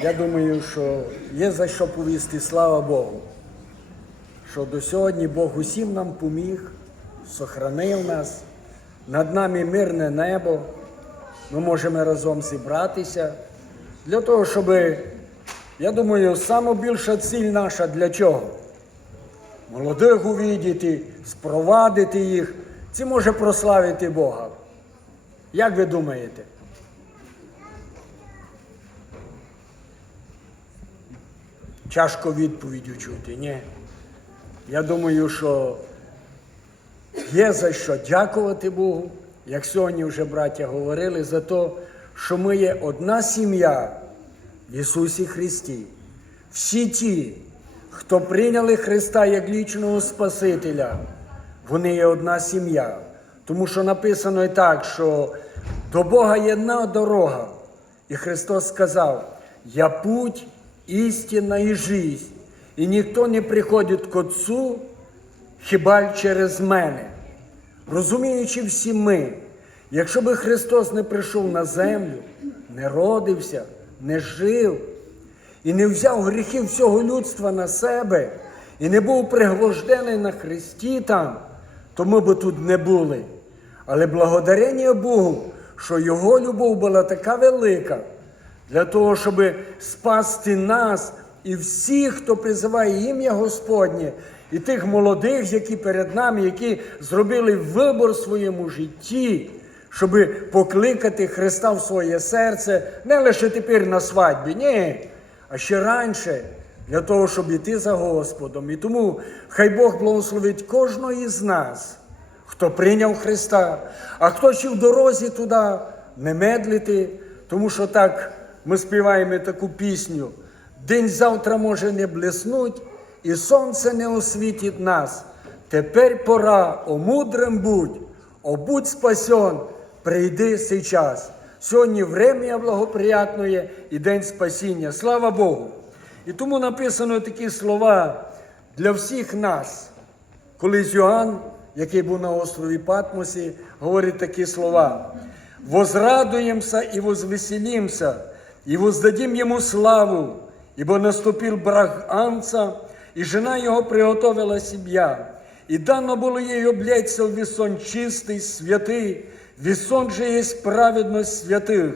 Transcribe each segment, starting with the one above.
Я думаю, що є за що повісти, слава Богу. Що до сьогодні Бог усім нам поміг, сохранив нас, над нами мирне небо. Ми можемо разом зібратися для того, щоб, я думаю, найбільша ціль наша для чого? Молодих увідіти, спровадити їх. Це може прославити Бога. Як ви думаєте? Тяжко відповідь чути, ні. Я думаю, що є за що дякувати Богу, як сьогодні вже браття говорили, за те, що ми є одна сім'я в Ісусі Христі. Всі ті, хто прийняли Христа як лічного Спасителя, вони є одна сім'я. Тому що написано і так, що до Бога є одна дорога. І Христос сказав: Я путь, істина і жизнь, і ніхто не приходить к Отцу хіба через мене. Розуміючи всі ми, якщо би Христос не прийшов на землю, не родився, не жив і не взяв гріхи всього людства на себе, і не був пригвождений на Христі там, то ми би тут не були. Але благодарення Богу, що Його любов була така велика, для того, щоб спасти нас і всіх, хто призиває ім'я Господнє, і тих молодих, які перед нами, які зробили вибор в своєму житті, щоб покликати Христа в своє серце, не лише тепер на свадьбі, ні, а ще раніше, для того, щоб іти за Господом. І тому хай Бог благословить кожного із нас, хто прийняв Христа, а хто ще в дорозі туди, не медлити, тому що так ми співаємо таку пісню. День завтра може не блиснуть, і сонце не освітить нас. Тепер пора, о мудрим будь, о будь спасен, прийди сей час. Сьогодні врем'я благоприятне і день спасіння. Слава Богу! І тому написано такі слова для всіх нас. Колись Йоанн, який був на острові Патмосі, говорить такі слова: возрадуємося і возвеселимся, и воздадим ему славу, ибо наступил брак Анца, и жена его приготовила себя. И дано было ей облечься в весон чистый, святый, весон же есть праведность святых.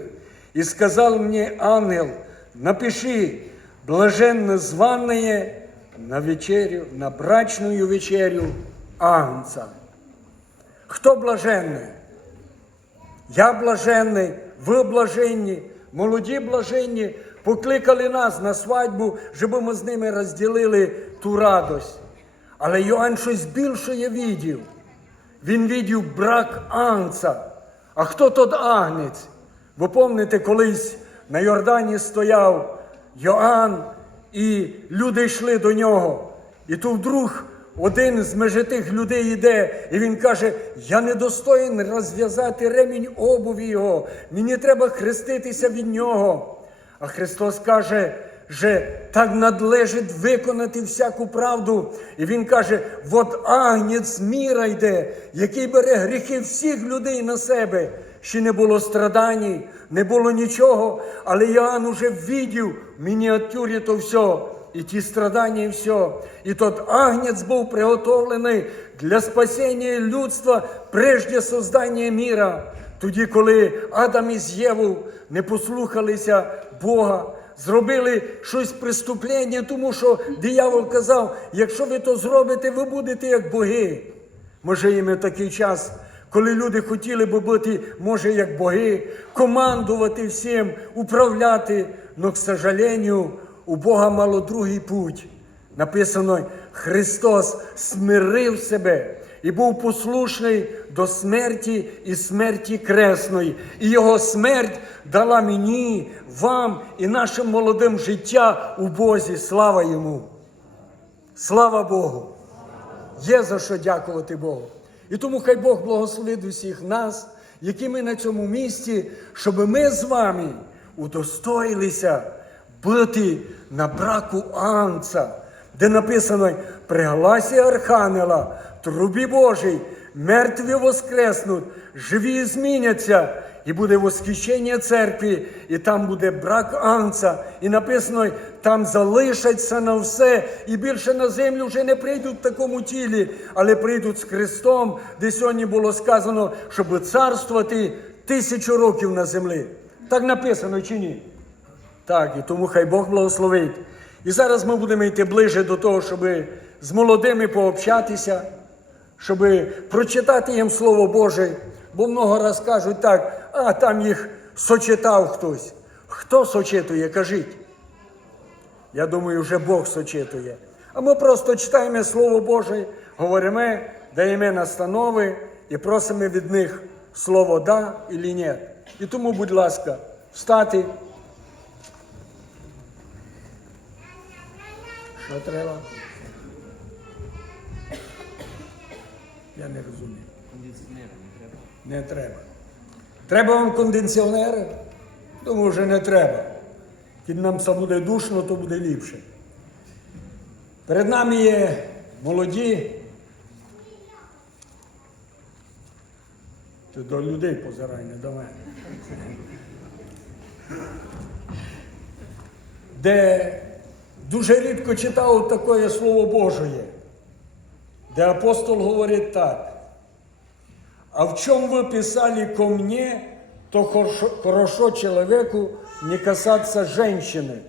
И сказал мне ангел, напиши, блаженно званые на вечерю, на брачную вечерю Агнца. Хто блаженний? Я блаженний, ви блаженні, молоді блаженні покликали нас на свадьбу, щоб ми з ними розділили ту радость. Але Йоанн щось більше видів. Він видів брак Анца. А хто тот агнець? Ви пам'ятаєте, колись на Йордані стояв Йоанн, і люди йшли до нього. І тут вдруг один з межитих людей йде, і він каже: Я не достоїн розв'язати ремінь обуві його, мені треба хреститися від нього. А Христос каже, що так надлежить виконати всяку правду. І Він каже: от агнець міра йде, який бере гріхи всіх людей на себе. Ще не було страдані, не було нічого, але Іоанн уже видів в мініатюрі то все. І ті страдання, і все. І тот агнець був приготовлений для спасіння людства прежде создання міра. Тоді, коли Адам із Єву не послухалися Бога, зробили щось преступлення, тому що диявол казав, якщо ви то зробите, ви будете як боги. Може, і такий час, коли люди хотіли би бути, може, як боги, командувати всім, управляти, але, к сожалению, у Бога мало другий путь. Написано, Христос смирив себе і був послушний до смерті і смерті кресної. І Його смерть дала мені, вам і нашим молодим життя у Бозі. Слава йому! Слава Богу! Є за що дякувати Богу. І тому хай Бог благословить усіх нас, які ми на цьому місці, щоб ми з вами удостоїлися бути на браку Анца, де написано при гласі Архангела, трубі Божій, мертві воскреснуть, живі зміняться, і буде восхищення церкви, і там буде брак анца. І написано, там залишаться на все, і більше на землю вже не прийдуть в такому тілі, але прийдуть з Христом, де сьогодні було сказано, щоб царствувати тисячу років на землі. Так написано чи ні? Так, і тому хай Бог благословить. І зараз ми будемо йти ближче до того, щоб з молодими пообщатися, щоб прочитати їм Слово Боже. Бо много раз кажуть так, а там їх сочитав хтось. Хто сочитує, кажіть. Я думаю, вже Бог сочитує. А ми просто читаємо Слово Боже, говоримо, даємо настанови і просимо від них слово да і ні. І тому, будь ласка, встати. Що треба? Я не розумію. Кондиціонера не треба. Не треба. Треба вам кондиціонери? Думаю, вже не треба. Коли нам все буде душно, то буде ліпше. Перед нами є молоді. Ти до людей позирай, не до мене. Де дуже рідко читав таке Слово Божє, де апостол говорить так. А в чем вы писали ко мне, то хорошо, хорошо человеку не касаться женщины.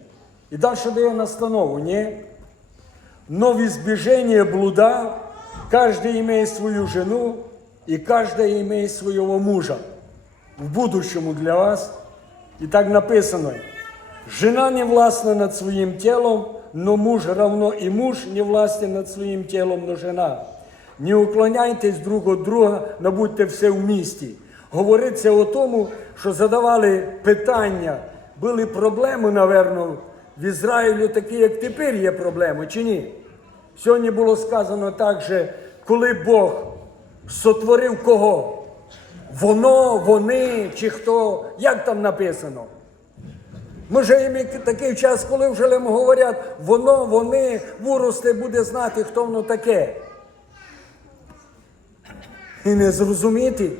И дальше дає настанову, не? Но в избежание блуда каждый имеет свою жену, и каждый имеет своего мужа. В будущему для вас. И так написано. Жена не властна над своим телом, но муж равно и муж не властен над своим телом, но жена. Не уклоняйтесь друг від друга, но будьте все в місті. Говориться о тому, що задавали питання, були проблеми, напевно, в Ізраїлі такі, як тепер є проблеми, чи ні? Сьогодні було сказано так, що коли Бог сотворив кого? Воно, вони чи хто, як там написано? Ми живемо такий час, коли вже нам говорять, воно, вони, виросте, буде знати, хто воно таке. І не зрозуміти,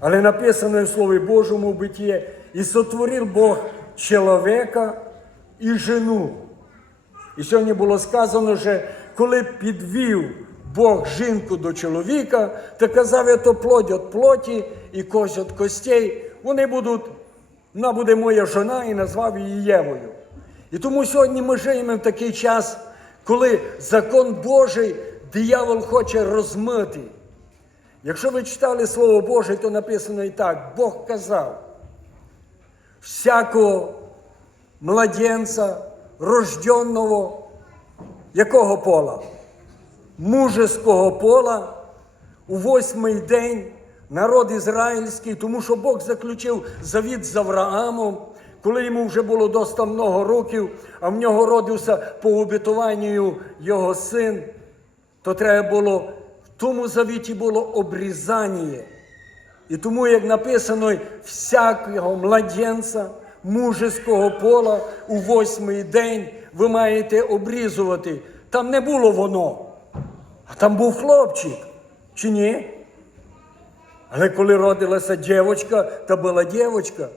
але написано в Слові Божому в битті, і сотворив Бог чоловіка і жену. І сьогодні було сказано, що коли підвів Бог жінку до чоловіка, то казав, то плоть від плоті і кость від костей, вони будуть, вона буде моя жона, і назвав її Євою. І тому сьогодні ми живемо в такий час, коли закон Божий диявол хоче розмити. Якщо ви читали Слово Боже, то написано і так: Бог казав, всякого младенця, рожденного, якого пола? Мужеського пола у восьмий день народ ізраїльський, тому що Бог заключив завіт з Авраамом, коли йому вже було доста много років, а в нього родився по обітуванню його син, то треба було в тому завіті було обрізання. І тому, як написано, всякого младенця, мужеського пола у восьмий день ви маєте обрізувати. Там не було воно, а там був хлопчик, чи ні? Але коли родилася дівчинка, то була дівчинка.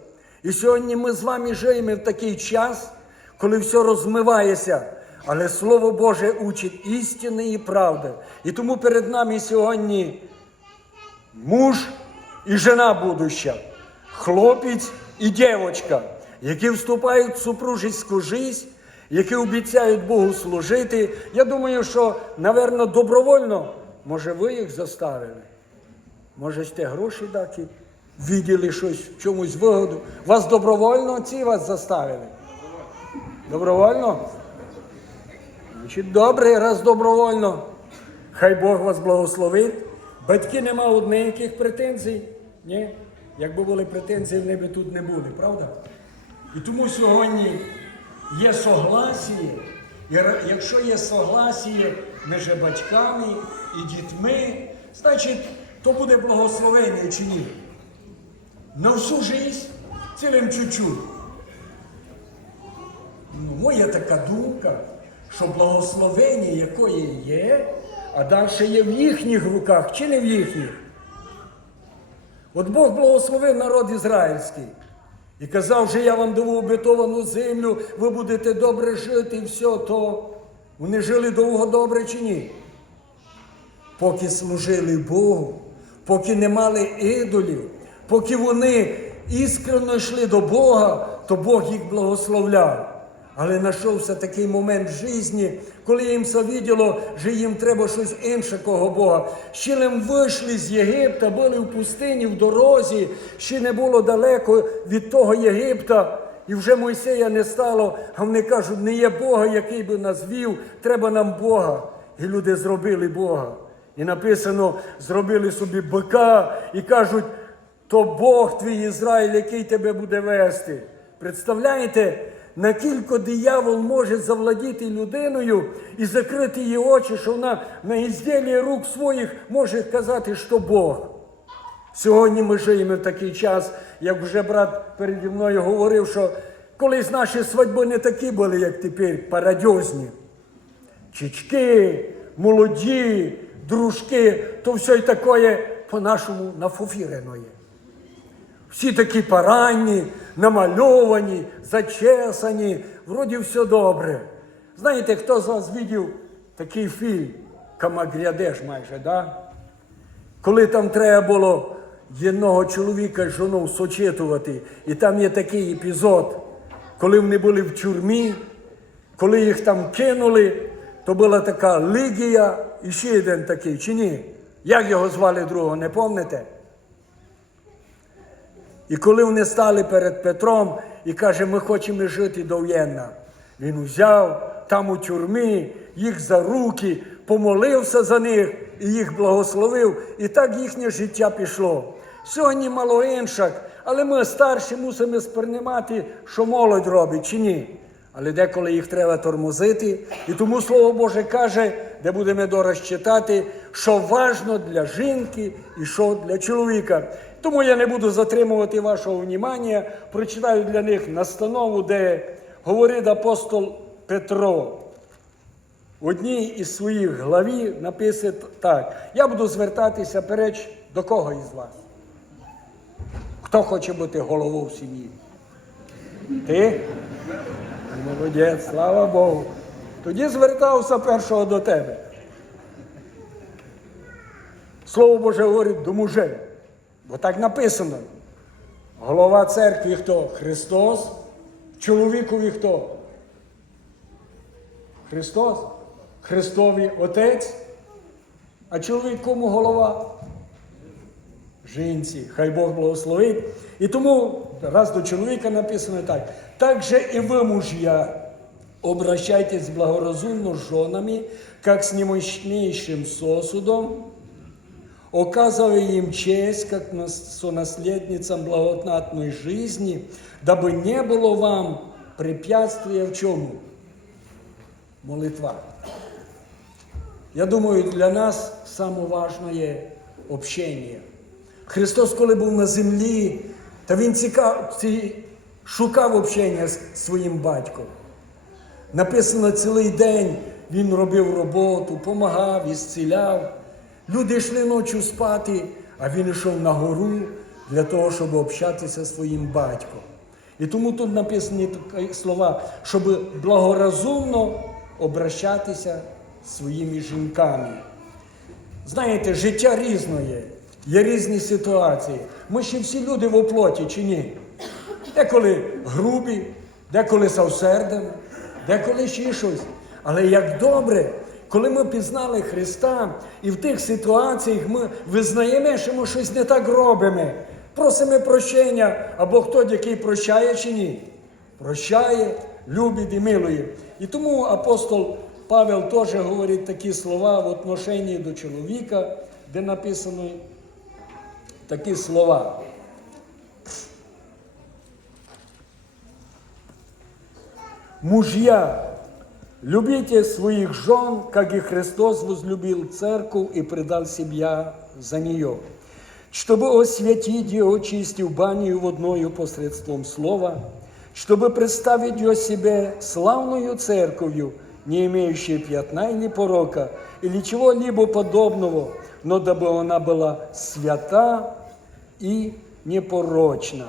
І сьогодні ми з вами живемо в такий час, коли все розмивається. Але Слово Боже учить істини і правди. І тому перед нами сьогодні муж і жена будуща, хлопець і дівчинка, які вступають в супружеську життя, які обіцяють Богу служити. Я думаю, що, напевно, добровольно, може, ви їх заставили. Може, сте гроші дати, виділи щось в чомусь вигоду. Вас добровольно ці вас заставили? Добровольно? Значить, добре, раз добровольно. Хай Бог вас благословить. Батьки не мають ніяких претензій. Ні? Якби були претензії, вони б тут не були, правда? І тому сьогодні є согласіє. Якщо є согласіє між батьками і дітьми, значить, то буде благословення чи ні? На всю життя цілим чуть-чуть. Ну, моя така думка, що благословення якої є, а далі є в їхніх руках чи не в їхніх. От Бог благословив народ ізраїльський. І казав, що я вам даю обетовану землю, ви будете добре жити і все то. Вони жили довго добре чи ні? Поки служили Богу, поки не мали ідолів, поки вони іскрено йшли до Бога, то Бог їх благословляв. Але знайшовся такий момент в житті, коли їм завіділо, що їм треба щось інше кого Бога. Ще не вийшли з Єгипта, були в пустині, в дорозі, ще не було далеко від того Єгипта. І вже Мойсея не стало, а вони кажуть, не є Бога, який би нас вів, треба нам Бога. І люди зробили Бога. І написано, зробили собі бика і кажуть, то Бог твій Ізраїль, який тебе буде вести. Представляєте, накілько диявол може завладіти людиною і закрити її очі, що вона на ізділі рук своїх може казати, що Бог. Сьогодні ми живемо в такий час, як вже брат переді мною говорив, що колись наші свадьби не такі були, як тепер, парадьозні. Чічки, молоді, дружки, то все й таке по-нашому нафуфірено є. Всі такі поранні, намальовані, зачесані, вроді все добре. Знаєте, хто з вас бачив такий фільм Камагрядеш майже, да? коли там треба було одного чоловіка з жоною сочетувати, і там є такий епізод, коли вони були в тюрмі, коли їх там кинули, то була така Лігія і ще один такий, чи ні? Як його звали другого, не пам'ятаєте? І коли вони стали перед Петром і каже, ми хочемо жити дов'єнно, він взяв там у тюрмі, їх за руки, помолився за них і їх благословив. І так їхнє життя пішло. Сьогодні мало інших, але ми старші мусимо сприймати, що молодь робить чи ні. Але деколи їх треба тормозити. І тому Слово Боже каже, де будемо дораз читати, що важно для жінки і що для чоловіка. Тому я не буду затримувати вашого внимання, прочитаю для них настанову, де говорить апостол Петро. В одній із своїх главі написано так. Я буду звертатися переч до кого із вас? Хто хоче бути головою в сім'ї? Ти? Молодець, слава Богу. Тоді звертався першого до тебе. Слово Боже говорить до мужей. Бо так написано. Голова церкви хто? Христос. Чоловікові хто? Христос. Христові Отець. А чоловік кому голова? Жінці. Хай Бог благословить. І тому раз до чоловіка написано так. Так же и вы, мужья, обращайтесь благоразумно с женами, как с немощнейшим сосудом, оказывая им честь, как нас- сонаследницам благодатной жизни, дабы не было вам препятствия в чому? Молитва. Я думаю, для нас саме важне є общення. Христос, коли був на землі, та Він цікав, ці, шукав общення з своїм батьком. Написано цілий день він робив роботу, помагав, ісціляв. Люди йшли ночі спати, а він йшов на гору для того, щоб общатися зі своїм батьком. І тому тут написані такі слова, щоб благоразумно обращатися своїми жінками. Знаєте, життя різне є, є різні ситуації. Ми ще всі люди в оплоті чи ні? Деколи грубі, деколи совсердими, деколи ще щось. Але як добре, коли ми пізнали Христа і в тих ситуаціях ми визнаємо, що ми щось не так робимо, просимо прощення, або хто який прощає чи ні. Прощає, любить і милує. І тому апостол Павел теж говорить такі слова в отношенні до чоловіка, де написано такі слова. Мужья, любите своих жен, как и Христос возлюбил церковь и предал себя за нее, чтобы освятить ее, очистив баню водною посредством слова, чтобы представить ее себе славную церковью, не имеющей пятна или порока, или чего-либо подобного, но дабы она была свята и непорочна.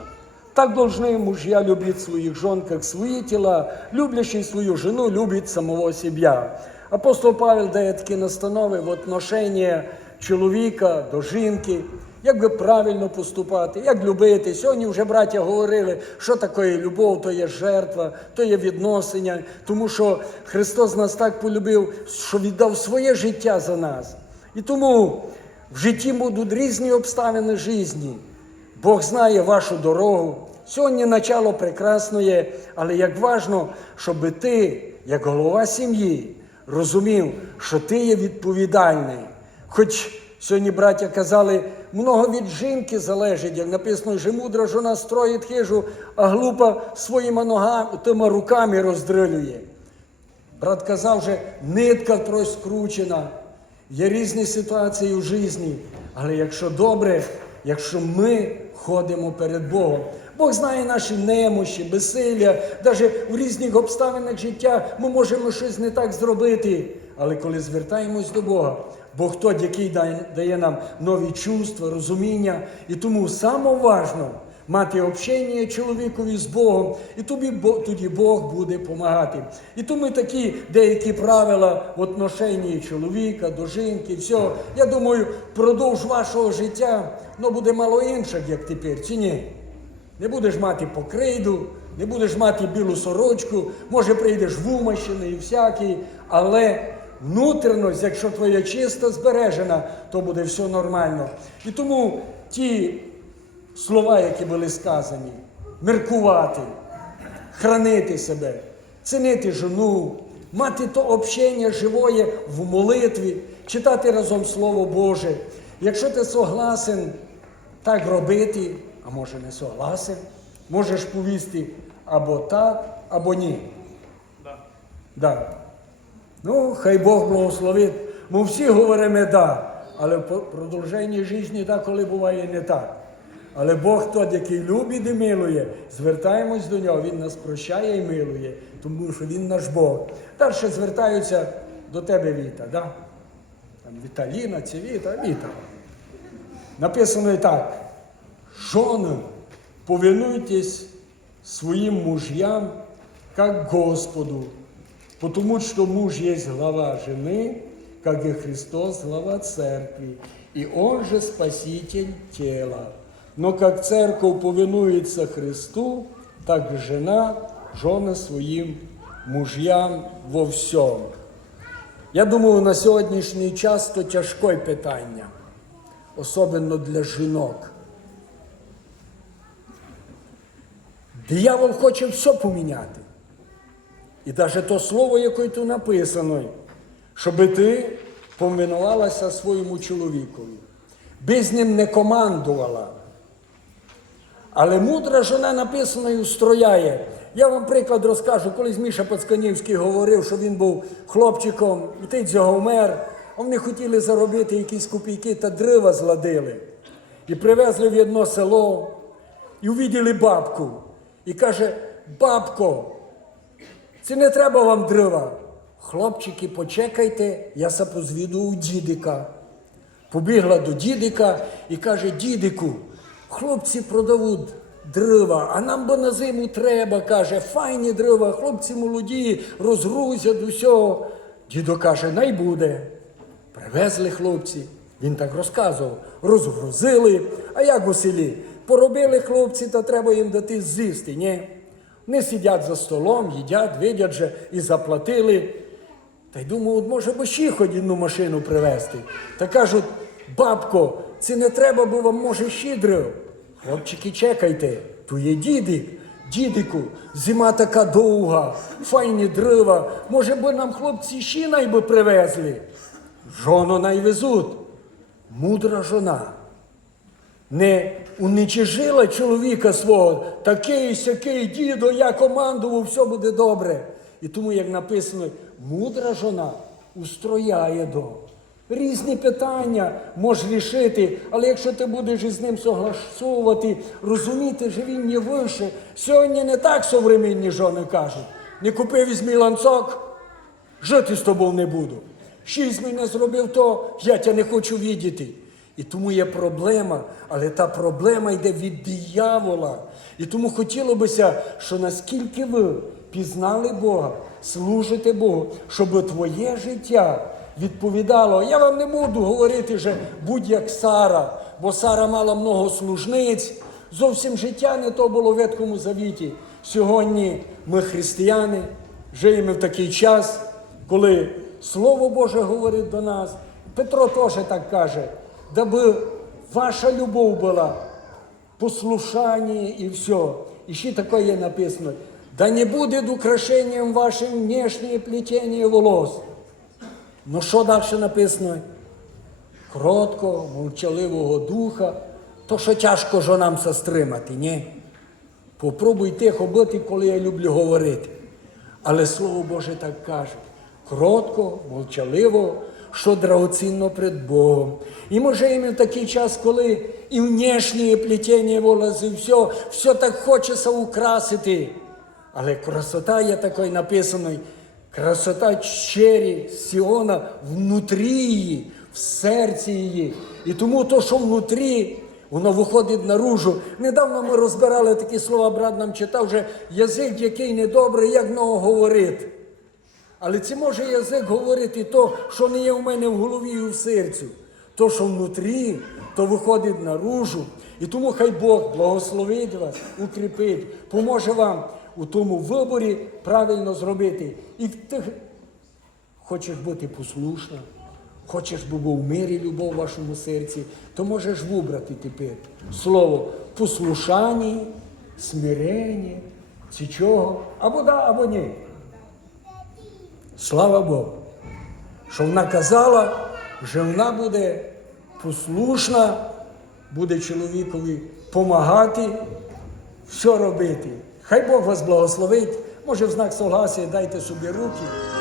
Так должны мужья любить своих жен, как свои тела. Любящий свою жену любит самого себя. Апостол Павел дає такі настанови в отношенні чоловіка до жінки, як би правильно поступати, як любити. Сьогодні вже браття говорили, що таке любов, то є жертва, то є відносини, тому що Христос нас так полюбив, що віддав своє життя за нас. І тому в житті будуть різні обставини житті. Бог знає вашу дорогу. Сьогодні начало прекрасно є, але як важно, щоб ти, як голова сім'ї, розумів, що ти є відповідальний. Хоч сьогодні браття казали, много від жінки залежить, як написано, що мудра жона строїть хижу, а глупа своїми ногами, тими руками роздрилює. Брат казав, що нитка трось скручена. Є різні ситуації у житті, але якщо добре, якщо ми ходимо перед Богом, Бог знає наші немощі, безсилля, навіть у різних обставинах життя ми можемо щось не так зробити. Але коли звертаємось до Бога, Бог той, який дає, нам нові чувства, розуміння, і тому саме важливо мати общення чоловікові з Богом, і тобі тоді Бог буде допомагати. І тому такі деякі правила в отношенні чоловіка до жінки, все. Я думаю, впродовж вашого життя ну, буде мало інших, як тепер, чи ні? Не будеш мати покрийду, не будеш мати білу сорочку, може прийдеш в умащений і всякий, але внутрішність, якщо твоя чиста збережена, то буде все нормально. І тому ті слова, які були сказані, міркувати, хранити себе, цінити жену, мати то общення живоє в молитві, читати разом Слово Боже. Якщо ти согласен так робити, а може не согласен, можеш повісти або так, або ні. Да. Ну, хай Бог благословить. Ми всі говоримо да, але в продовженні житті так, коли буває не так. Але Бог той, який любить і милує, звертаємось до нього, Він нас прощає і милує, тому що Він наш Бог. Далі звертаються до тебе Віта, да? Там Віталіна, це Віта, Віта. Написано і так. Жони, повинуйтесь своим мужьям, как Господу, потому что муж есть глава жены, как и Христос глава церкви, и Он же спаситель тела. Но как церковь повинуется Христу, так жена, жены своим мужьям во всем. Я думаю, на сьогоднішній час то тяжке питання, особливо для жінок. Диявол хоче все поміняти. І навіть то слово, яке тут написано, щоб ти помінувалася своєму чоловікові, би з ним не командувала. Але мудра жона написано і устрояє. Я вам приклад розкажу, колись Міша Пацканівський говорив, що він був хлопчиком, отець його вмер, вони хотіли заробити якісь копійки та дрива зладили. І привезли в одно село, і увиділи бабку. І каже, бабко, це не треба вам дрова. Хлопчики, почекайте, я се у дідика. Побігла до дідика і каже, дідику, хлопці продавуть дрова, а нам би на зиму треба, каже, файні дрова, хлопці молоді, розгрузять усього. Дідо каже, най буде. Привезли хлопці, він так розказував, розгрузили, а як у селі? Поробили хлопці, та треба їм дати з'їсти, ні? Вони сидять за столом, їдять, видять же і заплатили. Та й думаю, от може би ще хоч одну машину привезти. Та кажуть, бабко, це не треба, бо вам може щедро. Хлопчики, чекайте, то є дідик. Дідику, зима така довга, файні дрова. Може би нам хлопці ще найби привезли. Жону найвезуть. Мудра жона не уничижила чоловіка свого, такий сякий дідо, я командував, все буде добре. І тому, як написано, мудра жона устрояє дом. Різні питання можеш рішити, але якщо ти будеш із ним согласовувати, розуміти, що він є вище. Сьогодні не так современні жони кажуть. Не купив візьмі ланцок, жити з тобою не буду. Шість мене зробив то, я тебе не хочу віддіти. І тому є проблема, але та проблема йде від диявола. І тому хотіло бися, що наскільки ви пізнали Бога, служите Богу, щоб твоє життя відповідало. Я вам не буду говорити вже будь як Сара, бо Сара мала много служниць. Зовсім життя не то було в Ветхому Завіті. Сьогодні ми християни, живемо в такий час, коли Слово Боже говорить до нас. Петро теж так каже, даби ваша любов була, послушание и все. И ще такое є написано. Да не будет украшением вашим внешнее плетение волос. Ну що далі написано? Кротко, мовчаливого духа, то що тяжко жонам стримати, ні? Попробуй тихо бути, коли я люблю говорити. Але Слово Боже так каже: кротко, мовчаливо, що драгоцінно пред Богом. І живемо в такий час, коли і внешнє плетіння волоси, все, все так хочеться украсити. Але красота є такою написаною, красота щирі Сіона внутрі її, в серці її. І тому то, що внутрі, воно виходить наружу. Недавно ми розбирали такі слова, брат нам читав вже язик, який недобрий, як много говорити. Але це може язик говорити то, що не є в мене в голові і в серці. То, що внутрі, то виходить наружу. І тому хай Бог благословить вас, укріпить, поможе вам у тому виборі правильно зробити. І в тих хочеш бути послушна, хочеш, би був мир і любов в вашому серці, то можеш вибрати тепер слово послушання, смирення, чи чого, або да, або ні. Слава Богу, що вона казала, що вона буде послушна, буде чоловікові помагати, все робити. Хай Бог вас благословить. Може, в знак согласия дайте собі руки.